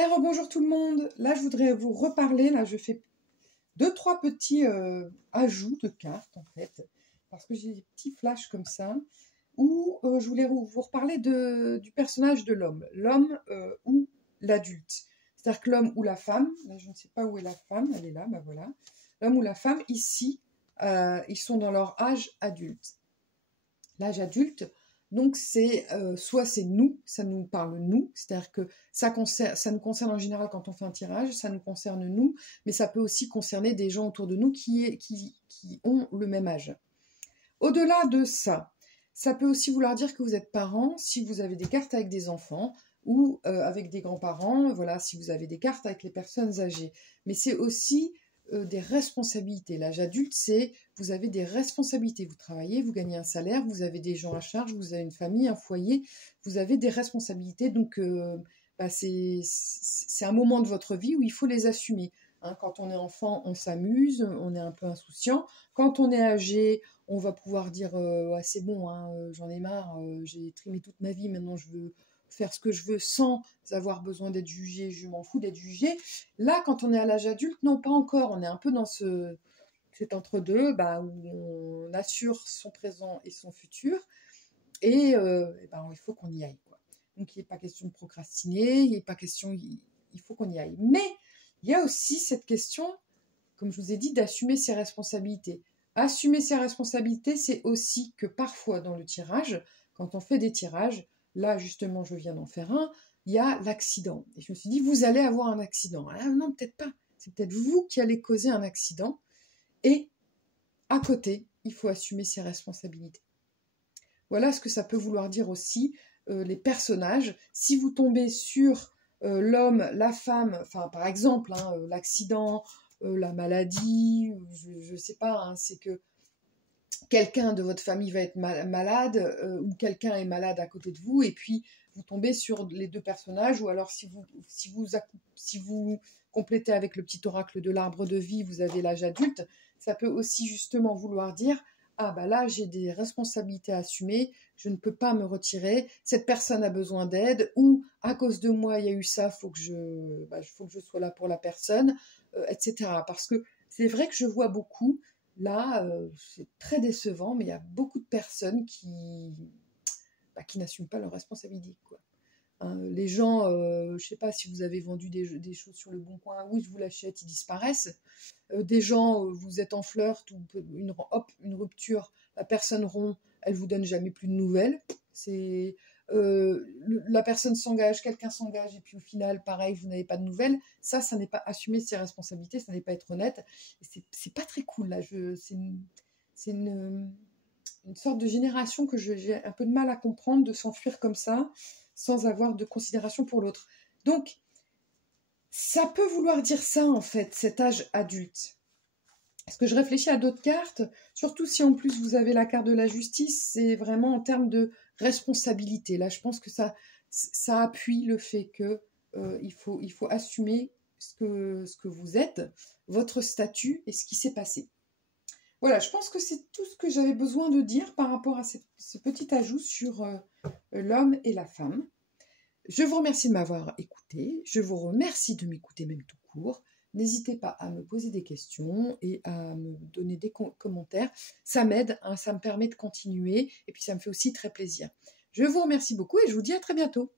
Et rebonjour tout le monde. Là, je voudrais vous reparler. Là, je fais deux, trois petits ajouts de cartes, en fait, parce que j'ai des petits flashs comme ça, où je voulais vous reparler du personnage de l'homme. L'homme ou l'adulte. C'est-à-dire que l'homme ou la femme, là, je ne sais pas où est la femme, elle est là, ben voilà. L'homme ou la femme, ici, ils sont dans leur âge adulte. L'âge adulte, donc c'est soit c'est nous, ça nous parle nous, c'est-à-dire que ça nous concerne en général quand on fait un tirage, ça nous concerne nous, mais ça peut aussi concerner des gens autour de nous qui ont le même âge. Au-delà de ça, ça peut aussi vouloir dire que vous êtes parents, si vous avez des cartes avec des enfants, ou avec des grands-parents, voilà, si vous avez des cartes avec les personnes âgées. Mais c'est aussi des responsabilités. L'âge adulte, c'est vous avez des responsabilités. Vous travaillez, vous gagnez un salaire, vous avez des gens à charge, vous avez une famille, un foyer, vous avez des responsabilités. Donc, c'est un moment de votre vie où il faut les assumer. Hein, quand on est enfant, on s'amuse, on est un peu insouciant. Quand on est âgé, on va pouvoir dire ouais, c'est bon, hein, j'en ai marre, j'ai trimé toute ma vie, maintenant je veux faire ce que je veux sans avoir besoin d'être jugé, je m'en fous d'être jugé. Là, quand on est à l'âge adulte, non, pas encore. On est un peu dans cet entre-deux où on assure son présent et son futur. Et il faut qu'on y aille, quoi. Donc, il n'est pas question de procrastiner, il n'est pas question, il faut qu'on y aille. Mais il y a aussi cette question, comme je vous ai dit, d'assumer ses responsabilités. Assumer ses responsabilités, c'est aussi que parfois dans le tirage, quand on fait des tirages, là justement je viens d'en faire un, il y a l'accident. Et je me suis dit, vous allez avoir un accident. Ah non, peut-être pas. C'est peut-être vous qui allez causer un accident. Et à côté, il faut assumer ses responsabilités. Voilà ce que ça peut vouloir dire aussi, les personnages. Si vous tombez sur l'homme, la femme, enfin par exemple, hein, l'accident, la maladie, je ne sais pas, hein, c'est que quelqu'un de votre famille va être malade ou quelqu'un est malade à côté de vous et puis vous tombez sur les deux personnages ou alors si vous complétez avec le petit oracle de l'arbre de vie, vous avez l'âge adulte, ça peut aussi justement vouloir dire ah bah là j'ai des responsabilités à assumer, je ne peux pas me retirer, cette personne a besoin d'aide ou à cause de moi il y a eu ça, faut que je sois là pour la personne, etc. Parce que c'est vrai que je vois beaucoup. Là, c'est très décevant, mais il y a beaucoup de personnes qui n'assument pas leurs responsabilités, quoi. Hein, les gens, je ne sais pas si vous avez vendu des choses sur le bon coin, oui, je vous l'achète, ils disparaissent. Des gens, vous êtes en flirt, ou une rupture, la personne rompt, elle vous donne jamais plus de nouvelles. C'est la personne s'engage, quelqu'un s'engage, et puis au final, pareil, vous n'avez pas de nouvelles. Ça n'est pas assumer ses responsabilités, ça n'est pas être honnête. C'est pas très cool, là. C'est une sorte de génération que j'ai un peu de mal à comprendre, de s'enfuir comme ça, sans avoir de considération pour l'autre. Donc, ça peut vouloir dire ça, en fait, cet âge adulte. Est-ce que je réfléchis à d'autres cartes, surtout si en plus vous avez la carte de la justice, c'est vraiment en termes de responsabilité. Là, je pense que ça appuie le fait que il faut assumer ce que vous êtes, votre statut et ce qui s'est passé. Voilà, je pense que c'est tout ce que j'avais besoin de dire par rapport à ce petit ajout sur l'homme et la femme. Je vous remercie de m'avoir écouté. Je vous remercie de m'écouter même tout court. N'hésitez pas à me poser des questions et à me donner des commentaires. Ça m'aide, hein, ça me permet de continuer et puis ça me fait aussi très plaisir. Je vous remercie beaucoup et je vous dis à très bientôt.